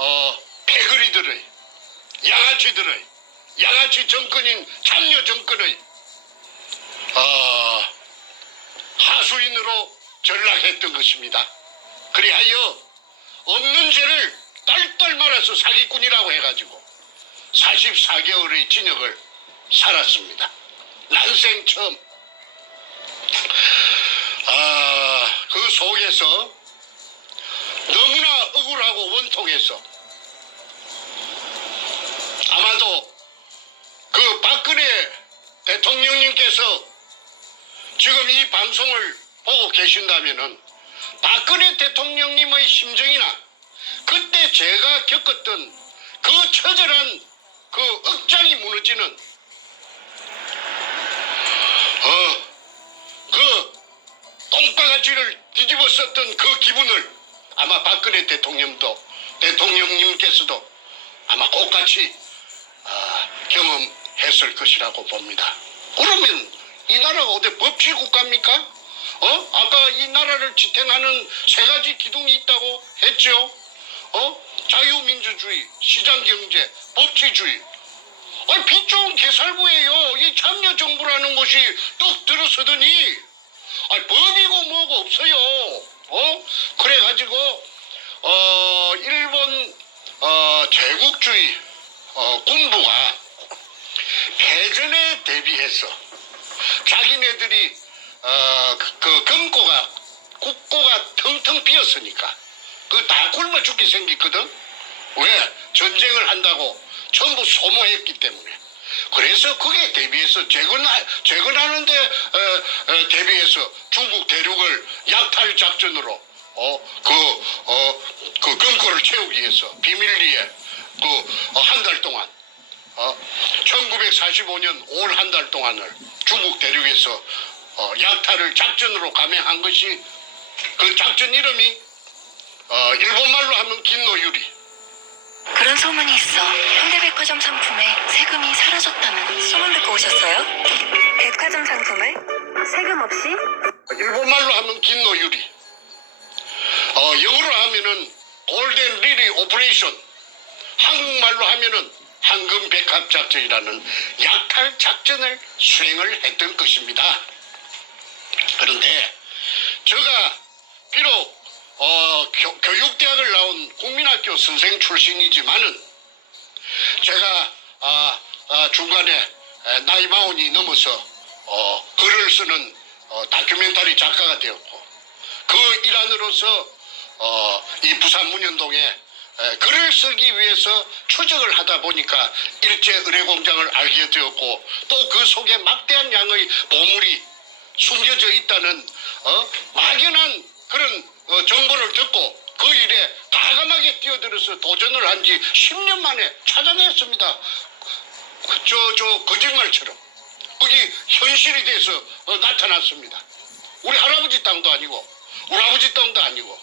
어, 패거리들의 양아치들의 양아치 정권인 참여 정권의 어, 하수인으로 전락했던 것입니다. 그리하여 없는 죄를 딸딸 말아서 사기꾼이라고 해가지고 44개월의 징역을 살았습니다. 난생 처음. 아, 그 속에서 너무나 하고 원통해서 아마도 그 박근혜 대통령님께서 지금 이 방송을 보고 계신다면은 박근혜 대통령님의 심정이나 그때 제가 겪었던 그 처절한 그 억장이 무너지는 어, 그 똥바가지를 뒤집었었던 그 기분을 아마 박근혜 대통령도 대통령님께서도 아마 똑같이 아, 경험했을 것이라고 봅니다. 그러면 이 나라가 어디 법치 국가입니까? 어? 아까 이 나라를 지탱하는 세 가지 기둥이 있다고 했죠. 어? 자유민주주의, 시장경제, 법치주의. 아니, 빚 좋은 개살구예요. 이 참여정부라는 것이 뚝 들어서더니, 아니, 법이고 뭐고 없어요. 어? 그래가지고, 어, 일본, 어, 제국주의, 어, 군부가 패전에 대비해서 자기네들이, 어, 그, 그 금고가, 국고가 텅텅 비었으니까, 그 다 굶어 죽게 생겼거든? 왜? 전쟁을 한다고 전부 소모했기 때문에. 그래서 그게 대비해서 재건하, 재건하는데 어, 어, 대비해서 중국 대륙을 약탈 작전으로 어, 그, 어, 그 금고를 채우기 위해서 비밀리에 그 한 달 동안 어, 1945년 올 한 달 동안을 중국 대륙에서 어, 약탈을 작전으로 감행한 것이 그 작전 이름이 어, 일본말로 하면 긴노유리. 그런 소문이 있어. 현대백화점 상품에 세금이 사라졌다는 소문 듣고 오셨어요? 백화점 상품을 세금 없이? 일본말로 하면 긴노유리. 어, 영어로 하면은 골든 리리 오퍼레이션. 한국말로 하면은 황금 백합 작전이라는 약탈 작전을 수행을 했던 것입니다. 그런데 제가 비록 어, 교, 교육대학을 나온 국민학교 선생 출신이지만은 제가 아, 아, 중간에 에, 나이 마흔이 넘어서 어, 글을 쓰는 어, 다큐멘터리 작가가 되었고 그 일환으로서 어, 이 부산 문현동에 에, 글을 쓰기 위해서 추적을 하다 보니까 일제 의뢰공장을 알게 되었고 또 그 속에 막대한 양의 보물이 숨겨져 있다는 어, 막연한 그런 어, 정보를 듣고 그 일에 과감하게 뛰어들어서 도전을 한 지 10년 만에 찾아냈습니다. 저, 저, 거짓말처럼. 그게 현실이 돼서 어, 나타났습니다. 우리 할아버지 땅도 아니고, 우리 아버지 땅도 아니고,